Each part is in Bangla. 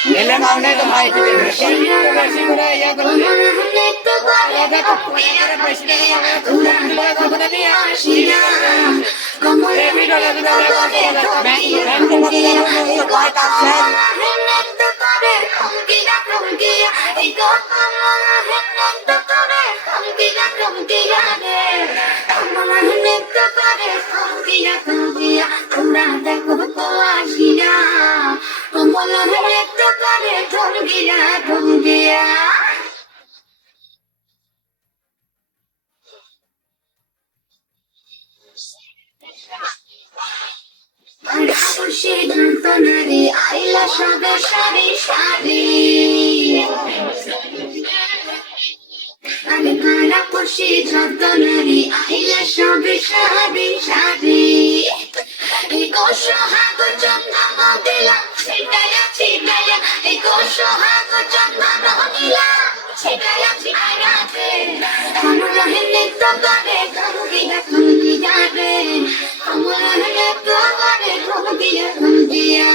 এলে মাউনে তো ভাই বেশি করে ইয়া করে বেশি করে নিয়ে আসি না এই ভিডিওটা তোমরা দেখো তো আসিয়া কমলা নৃত্য করে ঢঙ্গিয়া ঢঙ্গিয়া খুশি যন্ত্রণারি আইলা সবে সারি সারি আমি ভাড়া খুশি যন্ত্রণারি আইলা সবে সারি সারি এই কোশহাগ চন্দন দিলা ছিটায়া ছিটায়া এই কোশহাগ চন্দন দিলা ছিটায়া ছিটায়া রে কমলা নৃত্য করে ঢঙ্গিয়া ঢঙ্গিয়া রে কমলা নৃত্য করে ঢঙ্গিয়া ঢঙ্গিয়া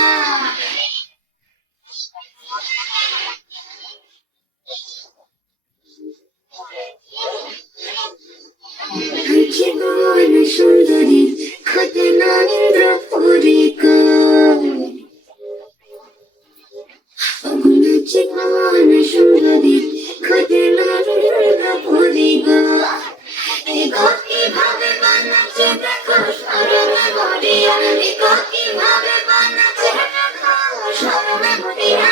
জীবন সুন্দরী খোঁজে নরেন্দ্র পুরী গো জীবন সুন্দরী খোঁজে নরেন্দ্র পুরী গো এগো কিভাবে বানাচ্ছে দেখো সরমে মরিয়া এগো কিভাবে বানাচ্ছে দেখো সরমে মরিয়া